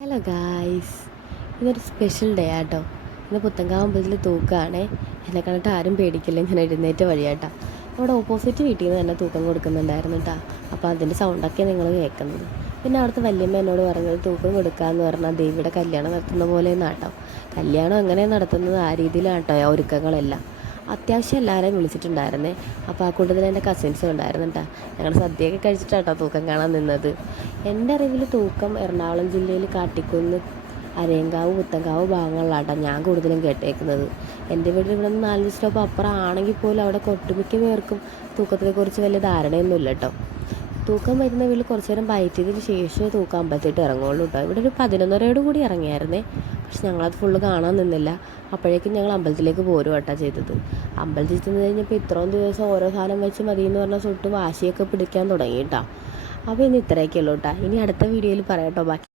Hello guys, ഇന്നൊരു special day ആട്ടോ. ഇന്ന് പുത്തങ്കാവ് അമ്പലത്തിൽ തൂക്കമാണേ. എന്നെ കണ്ടിട്ട് ആരും പേടിക്കില്ല, ഞാൻ എഴുന്നേറ്റ വഴിയാട്ടോ. അവിടെ ഓപ്പോസിറ്റ് വീട്ടിൽ നിന്ന് തന്നെ തൂക്കം കൊടുക്കുന്നുണ്ടായിരുന്നു കേട്ടോ. അപ്പോൾ അതിൻ്റെ സൗണ്ടൊക്കെ നിങ്ങൾ കേൾക്കുന്നത്. പിന്നെ അവിടുത്തെ വല്യമ്മ എന്നോട് പറഞ്ഞത് തൂക്കം കൊടുക്കാമെന്ന് പറഞ്ഞാൽ ദേവിയുടെ കല്യാണം നടത്തുന്ന പോലെ നാട്ടോ. കല്യാണം എങ്ങനെ നടത്തുന്നത് ആ രീതിയിലാണ് കേട്ടോ ഒരുക്കങ്ങളെല്ലാം. അത്യാവശ്യം എല്ലാവരെയും വിളിച്ചിട്ടുണ്ടായിരുന്നേ. അപ്പോൾ ആ കൂട്ടത്തിൽ എൻ്റെ കസിൻസും ഉണ്ടായിരുന്നു കേട്ടോ. ഞങ്ങൾ സദ്യയൊക്കെ കഴിച്ചിട്ടാട്ടോ തൂക്കം കാണാൻ നിന്നത്. എൻ്റെ അറിവിൽ തൂക്കം എറണാകുളം ജില്ലയിൽ കാട്ടിക്കുന്ന്, അരയങ്കാവ്, പുത്തങ്കാവ് ഭാഗങ്ങളിലാട്ടോ ഞാൻ കൂടുതലും കേട്ടേക്കുന്നത്. എൻ്റെ വീട്ടിൽ ഇവിടെ നിന്ന് 4 സ്റ്റോപ്പ് അപ്പുറം ആണെങ്കിൽ പോലും അവിടെ ഒട്ടുമിക്ക പേർക്കും തൂക്കത്തെക്കുറിച്ച് വലിയ ധാരണയൊന്നുമില്ല കേട്ടോ. തൂക്കം വരുന്ന വീട്ടിൽ കുറച്ച് നേരം ബൈറ്റ് ചെയ്തതിന് ശേഷമേ തൂക്കം അമ്പലത്തിട്ട് ഇറങ്ങുള്ളൂ കേട്ടോ. ഇവിടെ ഒരു 11:30 കൂടി ഇറങ്ങിയായിരുന്നേ. പക്ഷെ ഞങ്ങളത് ഫുള്ള് കാണാൻ നിന്നില്ല. അപ്പോഴേക്കും ഞങ്ങൾ അമ്പലത്തിലേക്ക് പോരും കേട്ടോ ചെയ്തത്. അമ്പലത്തിൽ ചെന്ന് കഴിഞ്ഞപ്പോൾ ഇത്രയും ദിവസം ഓരോ സാധനം വെച്ച് മതി എന്ന് പറഞ്ഞാൽ തൊട്ട് വാശിയൊക്കെ പിടിക്കാൻ തുടങ്ങി കേട്ടോ. അപ്പോൾ ഇനി ഇത്രയൊക്കെ ഉള്ളൂ കേട്ടോ. ഇനി അടുത്ത വീഡിയോയിൽ പറയാം കേട്ടോ ബാക്കി.